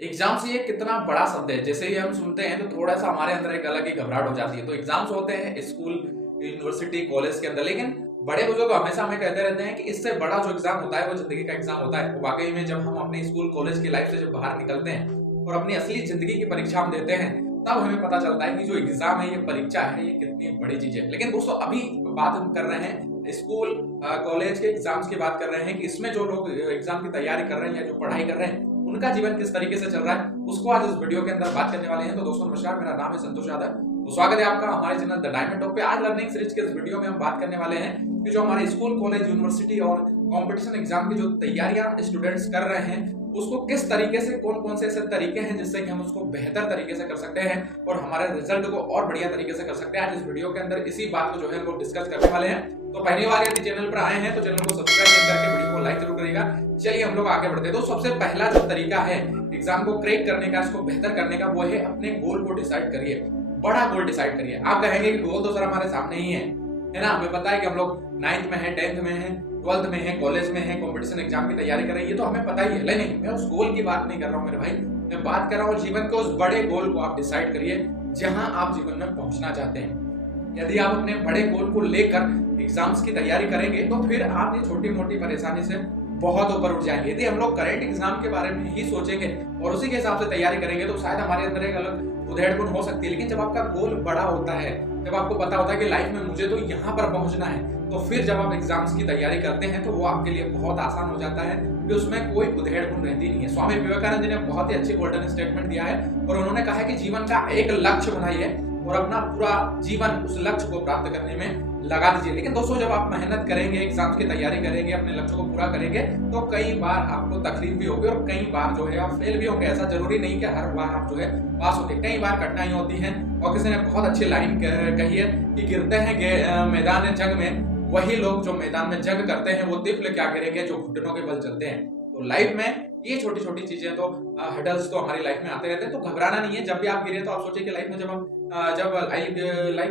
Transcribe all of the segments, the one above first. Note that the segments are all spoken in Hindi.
एग्जाम्स ये कितना बड़ा शब्द है। जैसे ही हम सुनते हैं तो थोड़ा सा हमारे अंदर एक अलग ही घबराहट हो जाती है। तो एग्जाम्स होते हैं स्कूल, यूनिवर्सिटी, कॉलेज के अंदर, लेकिन बड़े बुजुर्ग हमेशा हमें कहते रहते हैं कि इससे बड़ा जो एग्जाम होता है वो जिंदगी का एग्जाम होता है। वो वाकई में जब हम अपने स्कूल कॉलेज की लाइफ से जब बाहर निकलते हैं और अपनी असली जिंदगी की परीक्षा हम देते हैं, तब हमें पता चलता है कि जो एग्जाम है, ये परीक्षा है, ये कितनी बड़ी चीज है। लेकिन दोस्तों अभी बात हम कर रहे हैं स्कूल कॉलेज के एग्जाम्स की बात कर रहे हैं कि इसमें जो लोग एग्जाम की तैयारी कर रहे हैं या जो पढ़ाई कर रहे हैं उनका जीवन किस तरीके से चल रहा है, उसको आज इस वीडियो के अंदर बात करने वाले हैं। तो दोस्तों नमस्कार, मेरा नाम है संतोष यादव। तो स्वागत है आपका हमारे चैनल द डायमंड टॉक पे। आज लर्निंग सीरीज के इस वीडियो में हम बात करने वाले हैं कि जो हमारे स्कूल, कॉलेज, यूनिवर्सिटी और कंपटीशन एग्जाम की जो तैयारियां स्टूडेंट्स कर रहे हैं, उसको किस तरीके से, कौन कौन से ऐसे तरीके हैं जिससे कि हम उसको बेहतर तरीके से कर सकते हैं और हमारे रिजल्ट को और बढ़िया तरीके से कर सकते हैं। आज इस वीडियो के अंदर इसी बात को जो है हम लोग डिस्कस करने वाले हैं। तो पहली बार यदि चैनल पर आए हैं तो चैनल को सब्सक्राइब करके वीडियो को लाइक जरूर करिएगा। चलिए हम लोग आगे बढ़ते हैं। तो सबसे पहला जो तरीका है एग्जाम को क्रैक करने का, इसको बेहतर करने का, वो है अपने गोल को डिसाइड करिए। बड़ा गोल डिसाइड करिए। आप कहेंगे कि गोल तो सर हमारे सामने ही है ना, हमें पता है कि हम लोग 9th में है, 10th में है, 12th में है, कॉलेज में है, कंपटीशन एग्जाम की तैयारी कर रहे हैं, ये तो हमें पता ही है। नहीं, मैं उस गोल की बात नहीं कर रहा हूँ मेरे भाई। मैं बात कर रहा हूँ जीवन के उस बड़े गोल को आप डिसाइड करिए जहां आप जीवन में पहुंचना चाहते हैं। यदि आप अपने बड़े गोल को लेकर एग्जाम्स की तैयारी करेंगे तो फिर आप ये छोटी मोटी परेशानी से बहुत ऊपर उठ जाएंगे। यदि हम लोग करेंट एग्जाम के बारे में ही सोचेंगे और उसी के हिसाब से तैयारी करेंगे तो शायद हमारे अंदर एक अलग उधेड़पुन हो सकती है। लेकिन जब आपका गोल बड़ा होता है, जब आपको पता होता है कि लाइफ में मुझे तो यहाँ पर पहुंचना है, तो फिर जब आप एग्जाम्स की तैयारी करते हैं तो वो आपके लिए बहुत आसान हो जाता है कि उसमें कोई उधेड़पुन रहती नहीं है। स्वामी विवेकानंद जी ने बहुत ही अच्छी गोल्डन स्टेटमेंट दिया है और उन्होंने कहा है कि जीवन का एक लक्ष्य बनाइए और अपना पूरा जीवन उस लक्ष्य को प्राप्त करने में लगा दीजिए। लेकिन दोस्तों जब आप मेहनत करेंगे, एग्जाम की तैयारी करेंगे, अपने लक्ष्य को पूरा करेंगे, तो कई बार आपको तकलीफ भी होगी और कई बार जो है आप फेल भी होंगे। ऐसा जरूरी नहीं कि हर बार आप जो है पास होंगे, कई बार कठिनाई होती है। और किसी ने बहुत अच्छी लाइन कही है कि गिरते हैं मैदान जंग में वही लोग जो मैदान में जंग करते हैं, वो तिफल क्या गिरेंगे जो घुटनों के बल चलते हैं। तो लाइफ में ये छोटी छोटी चीजें तो हडल्स तो हमारी लाइफ में आते रहते हैं, तो घबराना नहीं है। जब भी आप गिरे तो आप सोचिए कि लाइफ में जब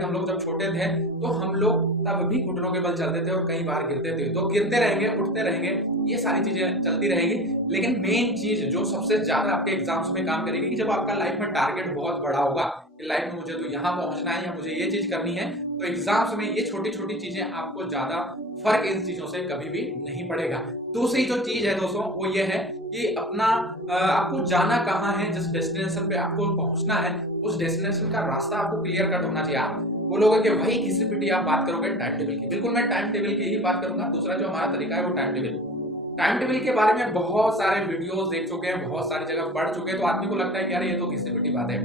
हम लोग जब छोटे थे तो हम लोग तब भी घुटनों के बल चलते थे और कई बार गिरते थे। तो गिरते रहेंगे, उठते रहेंगे, ये सारी चीजें चलती रहेगी। लेकिन मेन चीज जो सबसे ज्यादा आपके एग्जाम्स में काम करेगी कि जब आपका लाइफ में टारगेट बहुत बड़ा होगा कि लाइफ में मुझे तो यहाँ पहुंचना है या मुझे ये चीज करनी है, तो एग्जाम्स में ये छोटी छोटी चीजें आपको ज्यादा फर्क इन चीजों से कभी भी नहीं पड़ेगा। दूसरी जो चीज है दोस्तों वो ये है कि अपना आपको जाना कहाँ है, जिस डेस्टिनेशन पे आपको पहुंचना है, उस डेस्टिनेशन का रास्ता आपको क्लियर कट होना चाहिए। आप बोलोगे कि वही घिसी-पिटी आप बात करोगे टाइम टेबल की। बिल्कुल मैं टाइम टेबल की ही बात करूंगा। दूसरा जो हमारा तरीका है वो टाइम टेबल। टाइम टेबल के बारे में बहुत सारे वीडियोस देख चुके हैं, बहुत सारी जगह पढ़ चुके हैं, तो आदमी को लगता है कि यार ये तो घिसी-पिटी बात है।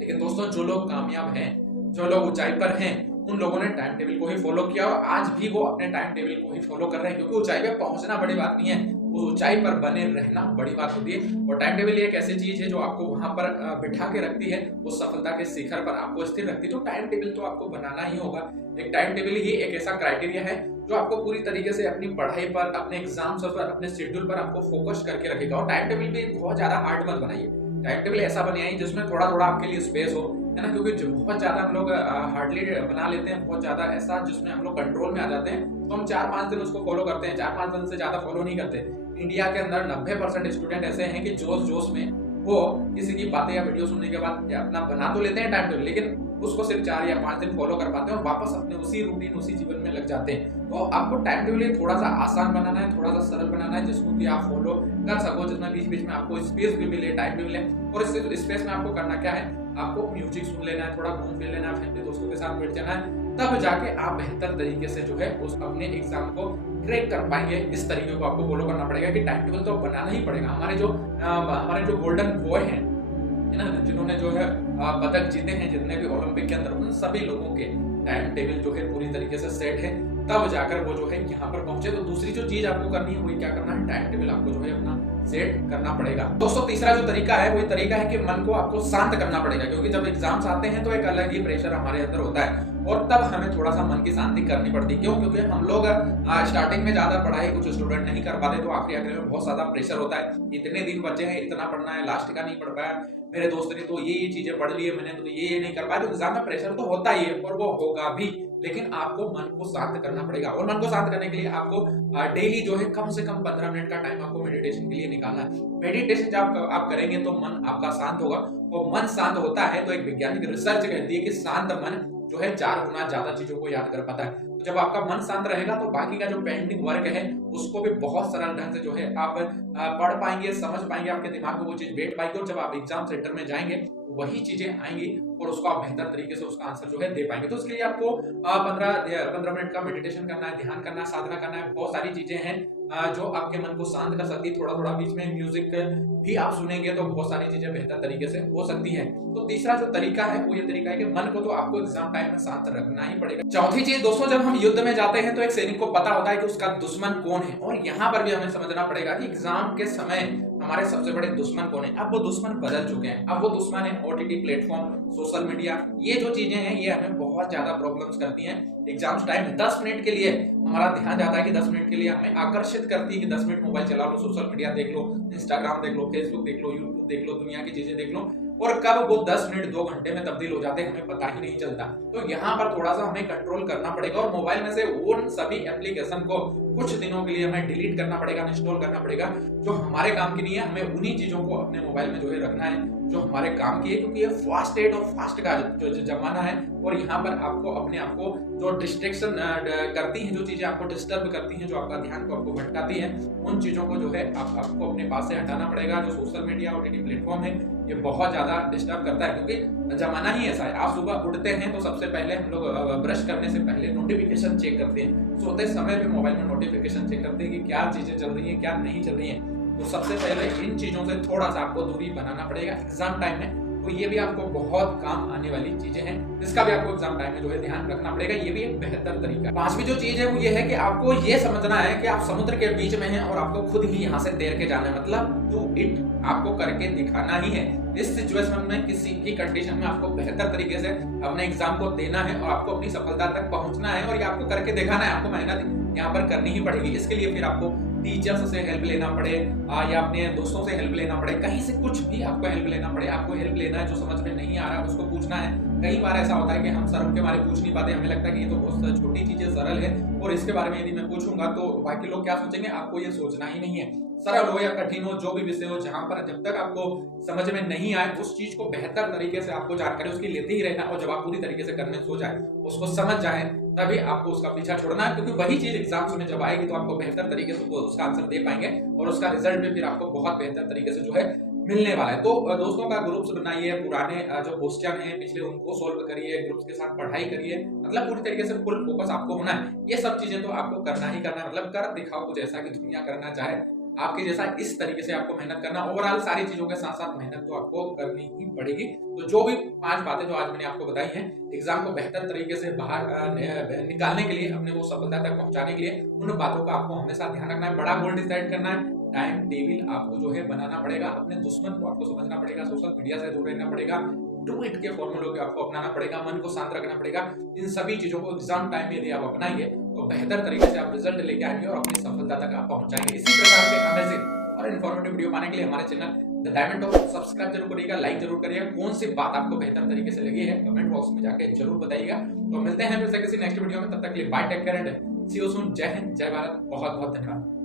लेकिन दोस्तों जो लोग कामयाब हैं, जो लोग ऊंचाई पर हैं, उन लोगों ने टाइम टेबल को ही फॉलो किया और आज भी वो अपने टाइम टेबल को ही फॉलो कर रहे हैं। क्योंकि ऊंचाई पे पहुंचना बड़ी बात नहीं है, उस ऊंचाई पर बने रहना बड़ी बात होती है। और टाइम टेबल एक ऐसी चीज है जो आपको वहां पर बिठा के रखती है, उस सफलता के शिखर पर आपको स्थिर रखती है। तो टाइम टेबल तो आपको बनाना ही होगा। एक टाइम टेबल ही एक ऐसा क्राइटेरिया है जो आपको पूरी तरीके से अपनी पढ़ाई पर, अपने एग्जाम्स पर, अपने शेड्यूल पर आपको फोकस करके रखेगा। और टाइम टेबल भी बहुत ज्यादा हार्ड मत बनाइए। टाइम टेबल ऐसा बनाइए जिसमें थोड़ा थोड़ा आपके लिए स्पेस हो, है ना। क्योंकि जो बहुत ज्यादा हम लोग हार्डली बना लेते हैं, बहुत ज्यादा ऐसा जिसमें हम लोग कंट्रोल में आ जाते हैं, तो हम 4-5 दिन उसको फॉलो करते हैं, 4-5 दिन से ज्यादा फॉलो नहीं करते। इंडिया के अंदर 90% स्टूडेंट ऐसे हैं कि जोश जोश में वो किसी की बातें या वीडियो सुनने के बाद अपना बना तो लेते हैं टाइम टेबल, लेकिन उसको सिर्फ 4 या 5 दिन फॉलो कर पाते हैं और वापस अपने उसी रूटीन, उसी जीवन में लग जाते हैं। तो आपको टाइम टेबल थोड़ा सा आसान बनाना है, थोड़ा सा सरल बनाना है, जिसको कि आप फॉलो कर सको, जिसमें बीच बीच में आपको स्पेस भी मिले, टाइम भी मिले। और इस स्पेस में आपको करना क्या है, आपको म्यूजिक सुन लेना है, थोड़ा घूम फिर लेना है, फैमिली दोस्तों के साथ बैठ जाना है, तब जाके आप बेहतर तरीके से जो है उस अपने एग्जाम को क्रैक कर पाएंगे। इस तरीके को आपको फॉलो करना पड़ेगा कि टाइम टेबल तो बनाना ही पड़ेगा। हमारे जो गोल्डन बॉय हैं, है ना, जिन्होंने जो है पदक जीते हैं जितने भी ओलंपिक के अंदर, उन सभी लोगों के टाइम टेबल जो है पूरी तरीके से सेट है, तब जाकर वो जो है यहाँ पर पहुंचे। तो दूसरी जो चीज आपको करनी है वही क्या करना है, टाइम टेबल आपको जो है अपना सेट करना पड़ेगा। दोस्तों तीसरा जो तरीका है वही तरीका है कि मन को आपको शांत करना पड़ेगा। क्योंकि जब एग्जाम्स आते हैं तो एक अलग ही प्रेशर हमारे अंदर होता है और तब हमें थोड़ा सा मन की शांति करनी पड़ती है। क्यों? क्योंकि हम लोग स्टार्टिंग में ज्यादा पढ़ाई कुछ स्टूडेंट नहीं कर पाते, तो आखिरी में बहुत ज्यादा प्रेशर होता है। इतने दिन बचे हैं, इतना पढ़ना है, लास्ट का नहीं पढ़ पाया, मेरे दोस्त ने तो ये चीजें पढ़ ली है, मैंने तो ये नहीं कर पाया। तो एग्जाम में प्रेशर तो होता ही है और वो होगा भी। लेकिन आपको मन को शांत करना पड़ेगा और मन को शांत करने के लिए आपको डेली जो है कम से कम 15 मिनट का टाइम आपको मेडिटेशन के लिए निकालना है। मेडिटेशन जब आप करेंगे तो मन आपका शांत होगा और मन शांत होता है तो एक वैज्ञानिक रिसर्च कहती है कि शांत मन जो है 4 गुना ज्यादा चीजों को याद कर पाता है। तो जब आपका मन शांत रहेगा तो बाकी का जो पेंडिंग वर्क है उसको भी बहुत सरल ढंग से जो है आप पढ़ पाएंगे, समझ पाएंगे, आपके दिमाग में वो चीज बैठ पाएगी और जब आप एग्जाम सेंटर में जाएंगे वही चीजें आएंगी और उसको आप बेहतर तरीके से उसका आंसर जो है दे पाएंगे। तो इसके लिए आपको 15 मिनट का मेडिटेशन करना है, ध्यान करना है, साधना करना है। बहुत सारी चीजें हैं जो आपके मन को शांत कर सकती है। थोड़ा थोड़ा बीच में म्यूजिक भी आप सुनेंगे तो बहुत सारी चीजें बेहतर तरीके से हो सकती हैं। तो तीसरा जो तरीका है वो ये तरीका है कि मन को तो आपको एग्जाम टाइम में शांत रखना ही पड़ेगा। चौथी चीज दोस्तों, जब हम युद्ध में जाते हैं तो एक सैनिक को पता होता है कि उसका दुश्मन कौन है और यहाँ पर भी हमें समझना पड़ेगा कि एग्जाम के समय हमारे सबसे बड़े दुश्मन कौन है। अब वो दुश्मन बदल चुके हैं, अब वो दुश्मन है ओटीटी प्लेटफॉर्म, सोशल मीडिया। ये जो चीजें हैं ये हमें बहुत ज्यादा प्रॉब्लम्स करती हैं। एग्जाम्स टाइम में 10 मिनट के लिए हमारा ध्यान जाता है कि 10 मिनट के लिए हमें आकर्षित करती है कि 10 मिनट मोबाइल चला लो, सोशल मीडिया देख लो, इंस्टाग्राम देख लो, फेसबुक देख लो, यूट्यूब देख लो, दुनिया की चीजें देख लो और कब वो 10 मिनट 2 घंटे में तब्दील हो जाते हैं हमें पता ही नहीं चलता। तो यहाँ पर थोड़ा सा हमें कंट्रोल करना पड़ेगा और मोबाइल में से उन सभी एप्लीकेशन को कुछ दिनों के लिए हमें डिलीट करना पड़ेगा, इंस्टॉल करना पड़ेगा जो हमारे काम की नहीं है। हमें उन्हीं चीजों को अपने मोबाइल में जो है रखना है जो हमारे काम की है, क्योंकि ये फास्ट एड और फास्ट का जो जमाना है और यहाँ पर आपको अपने आप को जो डिस्ट्रैक्शन करती हैं, जो चीजें आपको डिस्टर्ब करती हैं, जो आपका ध्यान को आपको भटकाती हैं, उन चीजों को जो है आपको अपने पास से हटाना पड़ेगा। जो सोशल मीडिया और ओटीटी प्लेटफॉर्म है ये बहुत ज्यादा डिस्टर्ब करता है क्योंकि जमाना ही ऐसा है। आप सुबह उठते हैं तो सबसे पहले हम लोग ब्रश करने से पहले नोटिफिकेशन चेक करते हैं, सोते समय भी मोबाइल में नोटिफिकेशन चेक करते हैं कि क्या चीजें चल रही है क्या नहीं चल रही है। तो सबसे पहले इन चीजों से थोड़ा सा आपको दूरी बनाना पड़ेगा एग्जाम टाइम में। तो ये भी आपको बहुत काम आने वाली चीजें हैं, इसका भी आपको एग्जाम टाइम में जो है ध्यान रखना पड़ेगा। ये भी एक बेहतर तरीका है। पांचवी जो चीज है वो ये है कि आपको ये समझना है कि आप समुद्र के बीच में हैं और आपको खुद ही यहाँ से तैर के जाना है, मतलब डू इट, आपको करके दिखाना ही है। इस सिचुएशन में किसी भी कंडीशन में आपको बेहतर तरीके से अपने एग्जाम को देना है और आपको अपनी सफलता तक पहुंचना है और ये आपको करके दिखाना है। आपको मेहनत यहाँ पर करनी ही पड़ेगी। इसके लिए फिर आपको टीचर्स से हेल्प लेना पड़े या अपने दोस्तों से हेल्प लेना पड़े, कहीं से कुछ भी आपको हेल्प लेना पड़े। आपको हेल्प लेना है, जो समझ में नहीं आ रहा है उसको पूछना है। कई बार ऐसा होता है कि हम सर के बारे में पूछ नहीं पाते, हमें लगता है कि ये तो बहुत छोटी चीजें सरल है और इसके बारे में यदि मैं पूछूंगा तो बाकी लोग क्या सोचेंगे। आपको ये सोचना ही नहीं है। सरल हो या कठिन हो, जो भी विषय हो, जहां पर जब तक आपको समझ में नहीं आए उस चीज को बेहतर तरीके से आपको जानकारी उसकी लेते ही रहना और जब आप पूरी तरीके से करने सो जाए, उसको समझ जाए, तभी आपको उसका पीछा छोड़ना है, क्योंकि वही चीज एग्जाम्स में जब आएगी तो आपको बेहतर तरीके से उसका आंसर दे पाएंगे और उसका रिजल्ट भी फिर आपको बहुत बेहतर तरीके से जो है मिलने वाला है। तो दोस्तों का ग्रुप्स बनाइए, पुराने जो क्वेश्चन हैं पिछले उनको सोल्व करिए, ग्रुप्स के साथ पढ़ाई करिए, मतलब पूरी तरीके से फुल फोकस आपको होना है। ये सब चीजें तो आपको करना ही करना है, मतलब कर दिखाओ कुछ ऐसा कि दुनिया करना चाहे आपके जैसा। इस तरीके से आपको मेहनत करना, ओवरऑल सारी चीजों के साथ साथ मेहनत तो आपको करनी ही पड़ेगी। तो जो भी 5 बातें जो आज मैंने आपको बताई हैं एग्जाम को बेहतर तरीके से बाहर निकालने के लिए, अपने वो सफलता तक पहुंचाने के लिए, उन बातों का आपको हमेशा ध्यान रखना है। बड़ा गोल डिसाइड करना है, टाइम टेबल आपको जो है बनाना पड़ेगा, अपने दुश्मन को आपको समझना पड़ेगा, सोशल मीडिया से दूर रहना पड़ेगा, डू इट के फॉर्मूलों को आपको अपनाना पड़ेगा, मन को शांत रखना पड़ेगा। इन सभी चीजों को एग्जाम टाइम में यदि आप अपनाएंगे तो बेहतर तरीके से आप रिजल्ट लेके आएंगे और अपनी सफलता तक आप पहुंच जाएंगे। इसी प्रकार के अमेजिंग और इन्फॉर्मेटिव वीडियो पाने के लिए हमारे channel the diamond talk subscribe जरूर करिएगा, लाइक जरूर करिएगा। कौन सी बात आपको बेहतर तरीके से लगी है कमेंट बॉक्स में जाके जरूर बताइएगा। तो मिलते हैं फिर से किसी नेक्स्ट वीडियो में, तब तक के लिए bye, take care and see you soon. जय हिंद, जय भारत, बहुत बहुत धन्यवाद।